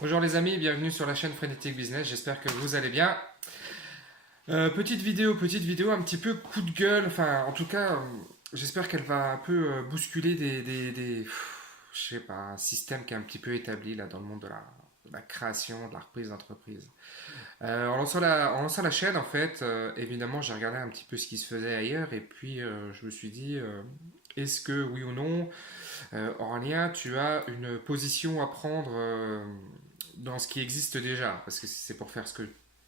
Bonjour les amis, bienvenue sur la chaîne Frenetic Business, j'espère que vous allez bien. Petite vidéo, un petit peu coup de gueule, enfin en tout cas, j'espère qu'elle va un peu bousculer je sais pas, un système qui est un petit peu établi là dans le monde de la création, de la reprise d'entreprise. En lançant la chaîne, en fait, évidemment, j'ai regardé un petit peu ce qui se faisait ailleurs et puis je me suis dit, est-ce que oui ou non, Aurélien, tu as une position à prendre dans ce qui existe déjà, parce que si c'est pour faire ce que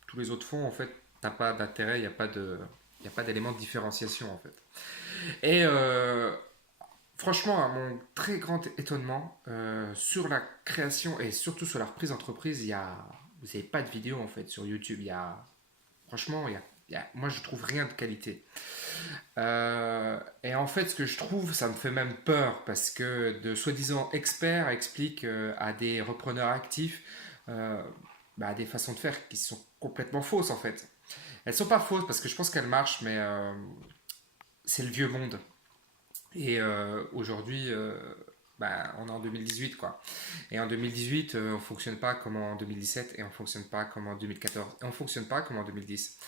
tous les autres font, en fait, t'as pas d'intérêt, il y a pas d'élément de différenciation, en fait. Et franchement, à mon très grand étonnement, sur la création et surtout sur la reprise d'entreprise, vous n'avez pas de vidéo, en fait, sur YouTube. Franchement, moi, je trouve rien de qualité. Et en fait, ce que je trouve, ça me fait même peur parce que de soi-disant experts expliquent à des repreneurs actifs des façons de faire qui sont complètement fausses en fait. Elles sont pas fausses parce que je pense qu'elles marchent, mais c'est le vieux monde. Et aujourd'hui, on est en 2018 quoi. Et en 2018, on fonctionne pas comme en 2017 et on fonctionne pas comme en 2014 et on fonctionne pas comme en 2010.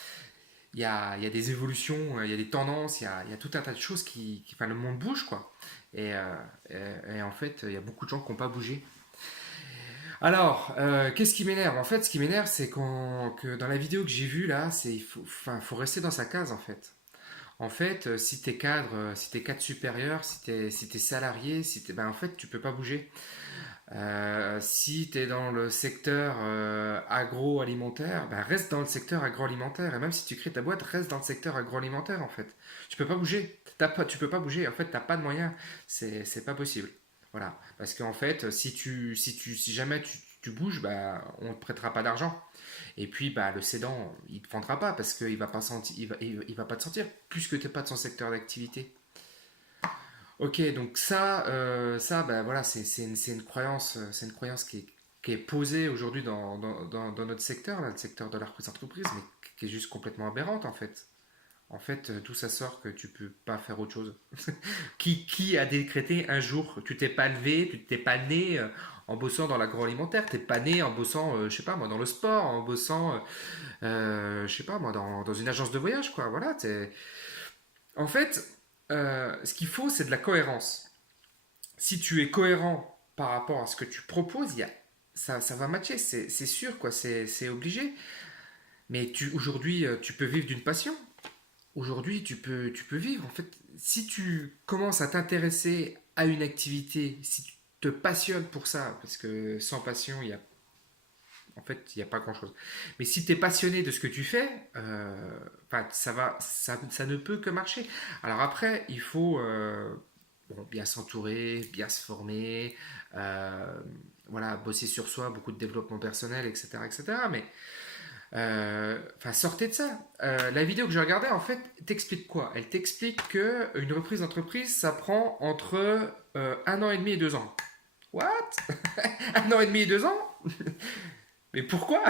Il y a des évolutions, il y a des tendances, il y a tout un tas de choses enfin, le monde bouge, quoi. Et, euh, et en fait, il y a beaucoup de gens qui n'ont pas bougé. Alors, qu'est-ce qui m'énerve? En fait, ce qui m'énerve, c'est que dans la vidéo que j'ai vue, là, faut rester dans sa case, en fait. En fait, si t'es cadre supérieur, si t'es salarié, en fait, tu peux pas bouger. Si tu es dans le secteur agroalimentaire, reste dans le secteur agroalimentaire. Et même si tu crées ta boîte, reste dans le secteur agroalimentaire en fait. Tu peux pas bouger. Tu peux pas bouger. En fait, t'as pas de moyens. C'est pas possible. Voilà. Parce qu'en fait, si jamais tu bouges, on ne te prêtera pas d'argent. Et puis, le cédant, il ne te vendra pas parce qu'il va pas sentir, il va pas te sentir puisque tu n'es pas de son secteur d'activité. Ok, donc voilà, c'est une croyance qui est posée aujourd'hui dans notre secteur, là, le secteur de la reprise d'entreprise, mais qui est juste complètement aberrante en fait. En fait, tout ça sort que tu peux pas faire autre chose. Qui a décrété un jour, tu t'es pas levé, tu t'es pas né en bossant dans l'agroalimentaire, t'es pas né en bossant, je sais pas moi, dans le sport, en bossant, je sais pas moi, dans une agence de voyage, quoi. Voilà, en fait, ce qu'il faut, c'est de la cohérence. Si tu es cohérent par rapport à ce que tu proposes, ça va matcher, c'est sûr, quoi, c'est obligé. Mais aujourd'hui, tu peux vivre d'une passion. Aujourd'hui, tu peux vivre. En fait, si tu commences à t'intéresser à une activité, si tu te passionnes pour ça, parce que sans passion, en fait, il n'y a pas grand-chose. Mais si tu es passionné de ce que tu fais, ça ne peut que marcher. Alors après, il faut bien s'entourer, bien se former, euh, voilà, bosser sur soi, beaucoup de développement personnel, etc., etc. Mais sortez de ça. La vidéo que je regardais, en fait, t'explique quoi? Elle t'explique que une reprise d'entreprise, ça prend entre 1 an et demi et 2 ans. What? 1 an et demi et 2 ans? Mais pourquoi?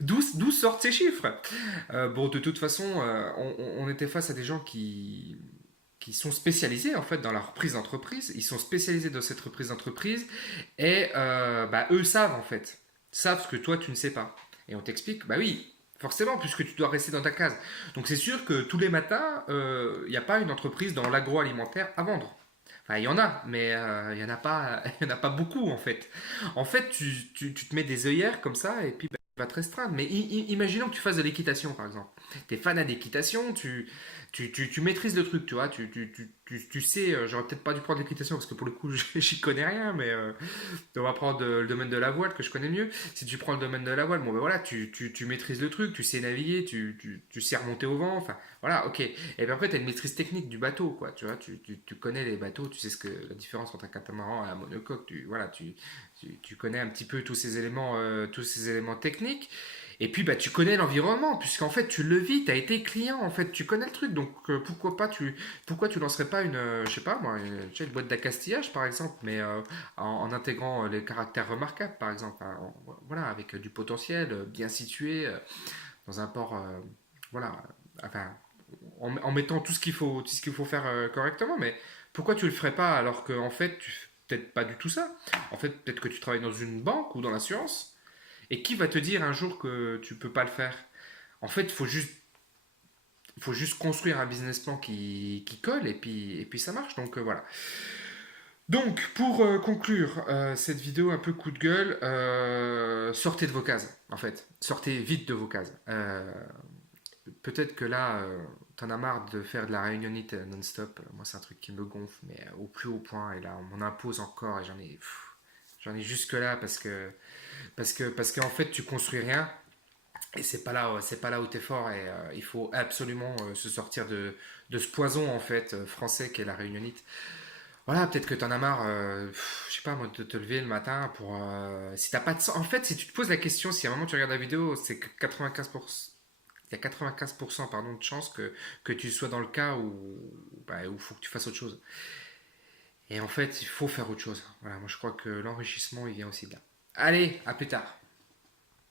D'où sortent ces chiffres? Bon, de toute façon, on était face à des gens qui sont spécialisés en fait dans la reprise d'entreprise. Ils sont spécialisés dans cette reprise d'entreprise et eux savent en fait, savent ce que toi tu ne sais pas. Et on t'explique, bah oui, forcément, puisque tu dois rester dans ta case. Donc c'est sûr que tous les matins, il n'y a pas une entreprise dans l'agroalimentaire à vendre. Enfin, il y en a, mais il n'y en a pas, il y en a pas beaucoup en fait. En fait, tu te mets des œillères comme ça et puis tu vas te restreindre. Mais imaginons que tu fasses de l'équitation par exemple. Tu es fan d'équitation, tu maîtrises le truc, tu vois. Tu sais, j'aurais peut-être pas dû prendre l'équitation parce que pour le coup, j'y connais rien, mais on va prendre le domaine de la voile que je connais mieux. Si tu prends le domaine de la voile, bon ben voilà, tu maîtrises le truc, tu sais naviguer, tu sais remonter au vent, enfin voilà, ok. Et puis après, tu as une maîtrise technique du bateau, quoi, tu vois, tu connais les bateaux, tu sais la différence entre un catamaran et un monocoque, voilà, tu connais un petit peu tous ces éléments techniques. Et puis tu connais l'environnement, puisqu'en fait tu le vis, tu as été client, en fait, tu connais le truc, donc pourquoi tu lancerais pas je sais pas moi, une boîte d'accastillage par exemple, mais en intégrant les caractères remarquables par exemple, hein, voilà, avec du potentiel, bien situé, dans un port, voilà, enfin, en mettant tout ce qu'il faut faire correctement, mais pourquoi tu le ferais pas alors que en fait peut-être pas du tout ça. En fait, peut-être que tu travailles dans une banque ou dans l'assurance. Et qui va te dire un jour que tu peux pas le faire? En fait, il faut juste construire un business plan qui colle et puis ça marche. Donc voilà. Donc, pour conclure cette vidéo un peu coup de gueule, sortez de vos cases, en fait. Sortez vite de vos cases. Peut-être que là, t'en as marre de faire de la réunionnite non-stop. Moi, c'est un truc qui me gonfle, mais au plus haut point. Et là, on m'en impose encore et j'en ai jusque là parce qu'en fait, tu construis rien. Et c'est pas là où t'es fort. Et il faut absolument se sortir de ce poison, en fait, français qu'est la réunionnite. Voilà, peut-être que t'en as marre, je sais pas moi, de te lever le matin pour. Si t'as pas de sens. En fait, si tu te poses la question, si à un moment tu regardes la vidéo, c'est que 95%. Il y a 95% pardon, de chances que tu sois dans le cas où faut que tu fasses autre chose. Et en fait, il faut faire autre chose. Voilà, moi je crois que l'enrichissement, il vient aussi de là. Allez, à plus tard.